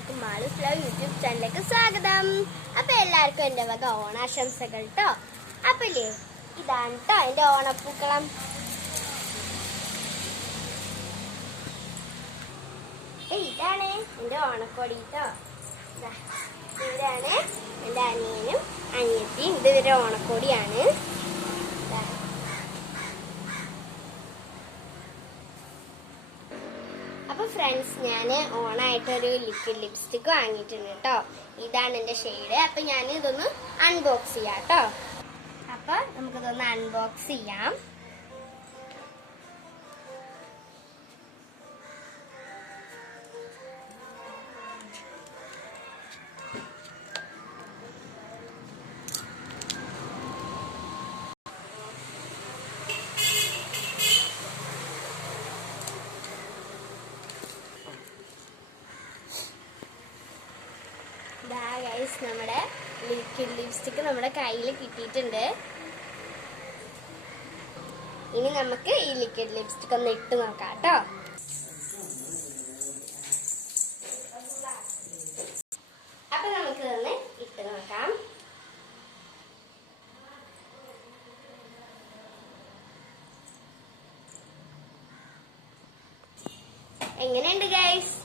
എല്ലാവർക്കും Malu's love YouTube ചാനലിലേക്ക് സ്വാഗതം. അപ്പൊ എല്ലാവർക്കും എന്റെ വക ഓണാശംസകൾ ട്ടോ. അപ്പൊ ഇതാണ് ട്ടോ എന്റെ ഓണപ്പൂക്കളം. ഇതാണ് എന്റെ ഓണക്കോടി ട്ടോ. ഇതാണ് എന്റെ അനിയനും അനിയത്തിയും. ഇത് ഇവരുടെ ഓണക്കോടിയാണ്. അപ്പൊ ഫ്രണ്ട്സ്, ഞാൻ ഓണായിട്ടൊരു ലിക്വിഡ് ലിപ്സ്റ്റിക് വാങ്ങിയിട്ടുണ്ട് കേട്ടോ. ഇതാണ് എന്റെ ഷെയ്ഡ്. അപ്പൊ ഞാൻ ഇതൊന്ന് അൺബോക്സ് ചെയ്യാം കേട്ടോ. അപ്പൊ നമുക്കിതൊന്ന് അൺബോക്സ് ചെയ്യാം. നമ്മുടെ ലിക്വിഡ് ലിപ്സ്റ്റിക് നമ്മുടെ കയ്യിൽ കിട്ടിയിട്ടുണ്ട്. ഇനി നമുക്ക് ഈ ലിക്വിഡ് ലിപ്സ്റ്റിക് ഒന്ന് ഇട്ട് നോക്കാം കേട്ടോ. അപ്പൊ നമുക്ക് ഇതൊന്ന് ഇട്ട് നോക്കാം. എങ്ങനെയുണ്ട് ഗൈസ്?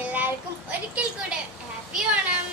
എല്ലാവർക്കും ഒരിക്കൽ കൂടെ ഹാപ്പി ഓണം.